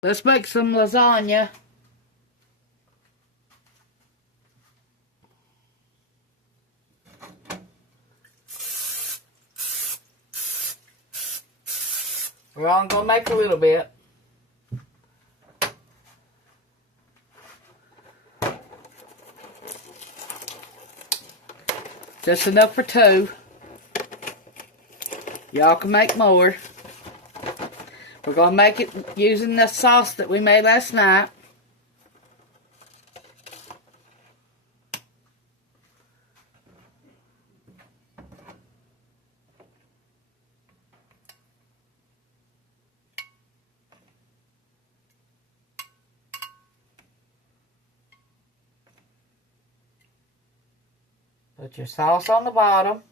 Let's make some lasagna. We're only going to make a little bit. Just enough for two. Y'all can make more. We're going to make it using the sauce that we made last night. Put your sauce on the bottom.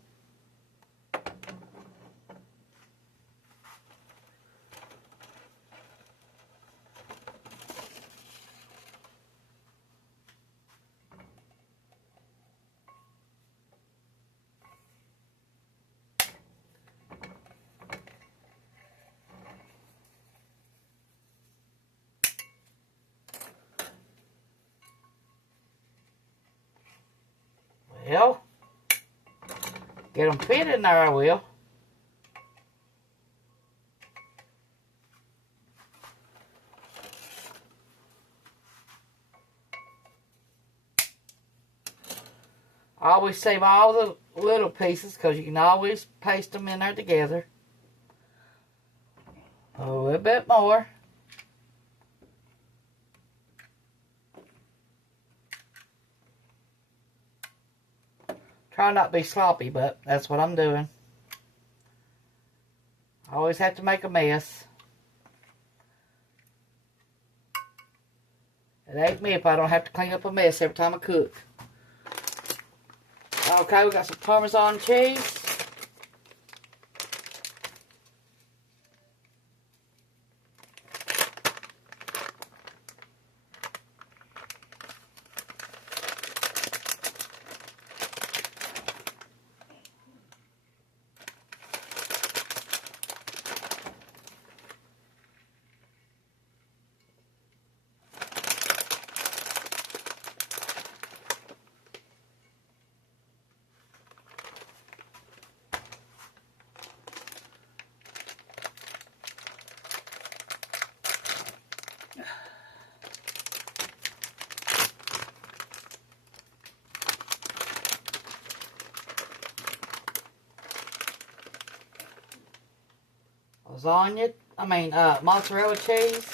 Well, get them fit in there, I will. I always save all the little pieces because you can always paste them in there together. A little bit more. Try not to be sloppy, but that's what I'm doing. I always have to make a mess. It ain't me if I don't have to clean up a mess every time I cook. Okay, we got some Parmesan cheese. Mozzarella cheese.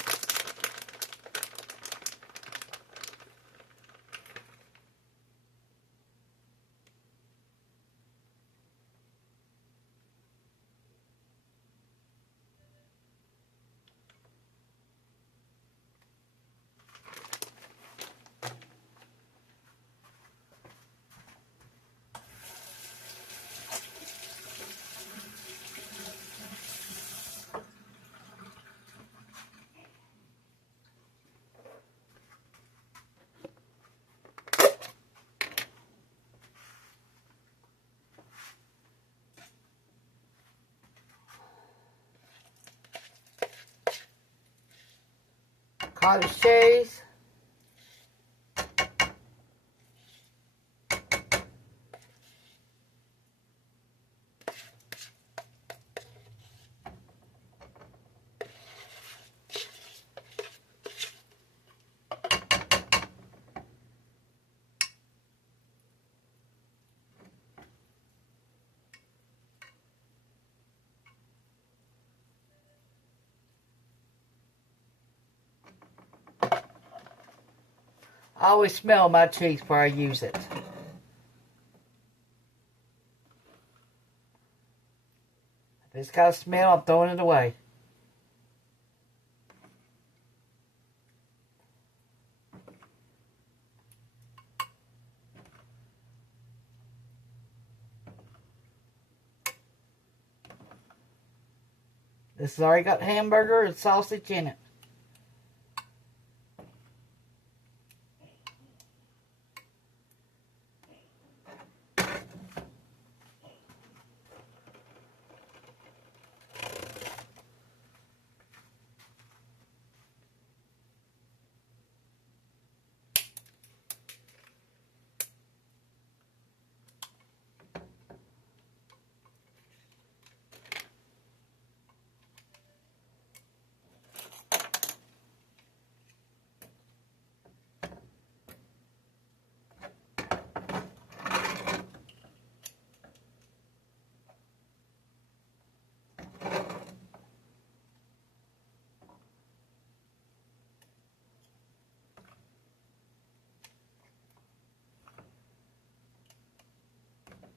Cottage cheese. I always smell my cheese before I use it. If it's got a smell, I'm throwing it away. This has already got hamburger and sausage in it.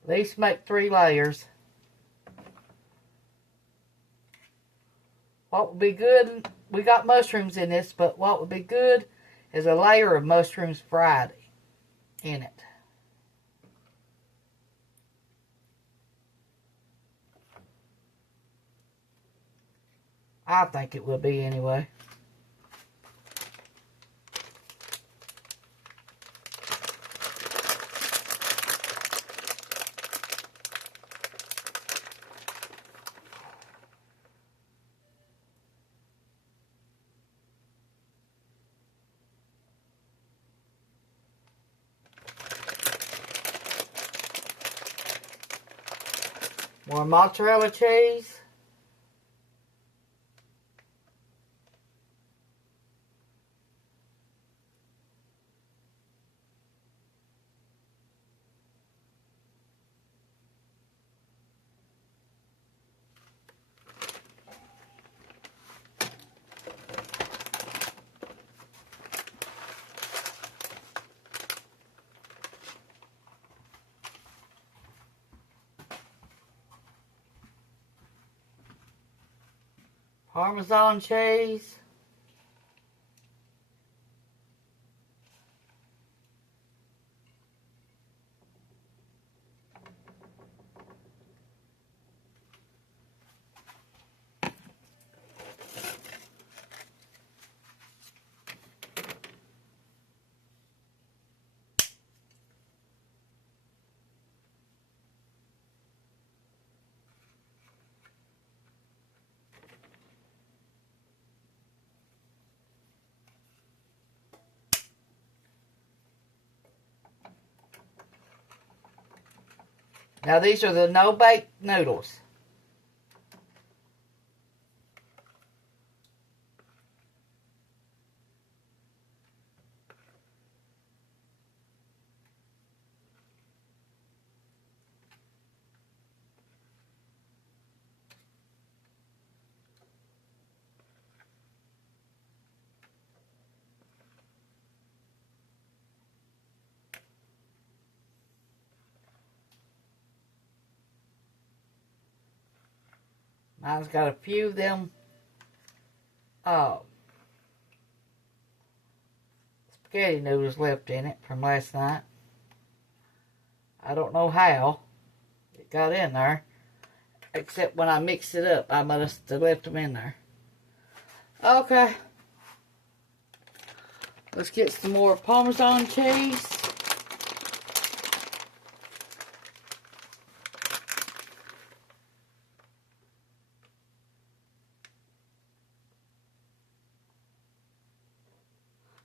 At least make 3 layers. What would be good, we got mushrooms in this, but what would be good is a layer of mushrooms fried in it. I think it will be anyway. More mozzarella cheese. Parmesan cheese. Now these are the no-bake noodles. Mine's got a few of them spaghetti noodles left in it from last night. I don't know how it got in there, except when I mixed it up, I must have left them in there. Okay, let's get some more Parmesan cheese.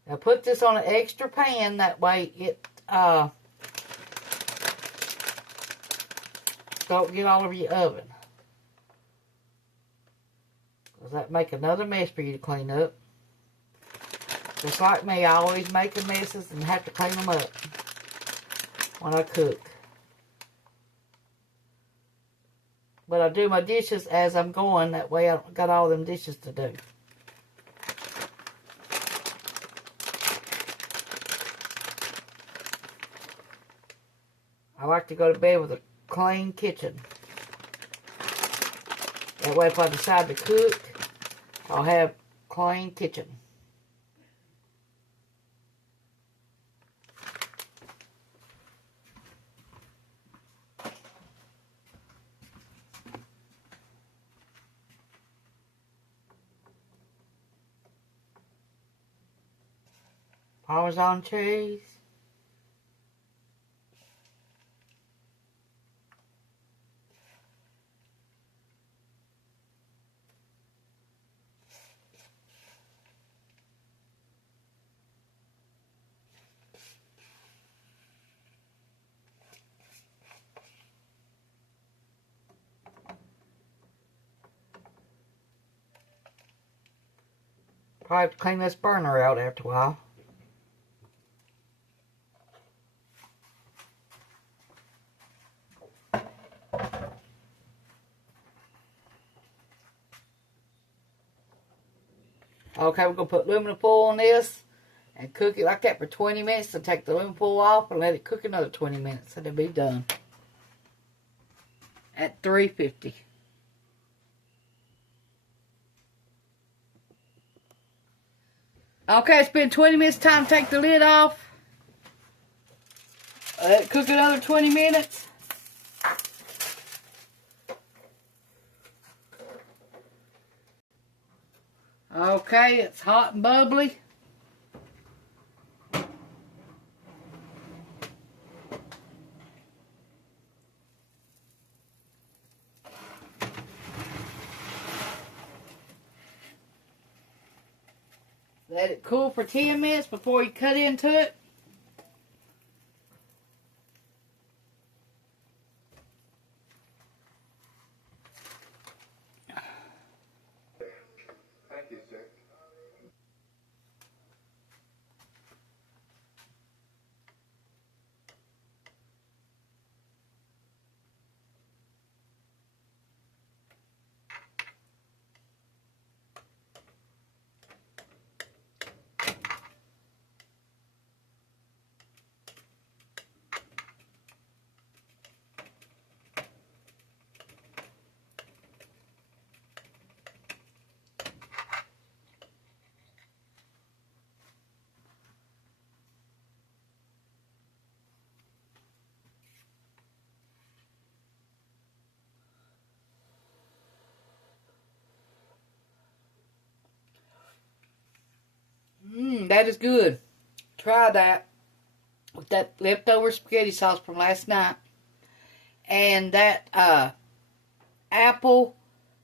Now put this on an extra pan, that way it don't get all over your oven. Because that make another mess for you to clean up. Just like me, I always make messes and have to clean them up when I cook. But I do my dishes as I'm going, that way I don't got all them dishes to do. I like to go to bed with a clean kitchen. That way if I decide to cook, I'll have a clean kitchen. Parmesan cheese. Probably have to clean this burner out after a while. Okay, we're going to put aluminum foil on this and cook it like that for 20 minutes. So take the aluminum foil off and let it cook another 20 minutes and it'll be done. at 350. Okay, it's been 20 minutes. Time to take the lid off. Let it cook another 20 minutes. Okay, it's hot and bubbly. Let it cool for 10 minutes before you cut into it. Thank you, sir. That is good. Try that with that leftover spaghetti sauce from last night. And that apple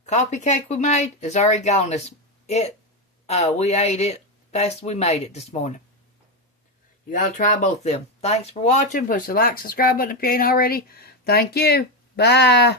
coffee cake we made is already gone. We ate it fast as we made it this morning. You gotta try both of them. Thanks for watching. Push the like, subscribe button if you ain't already. Thank you. Bye.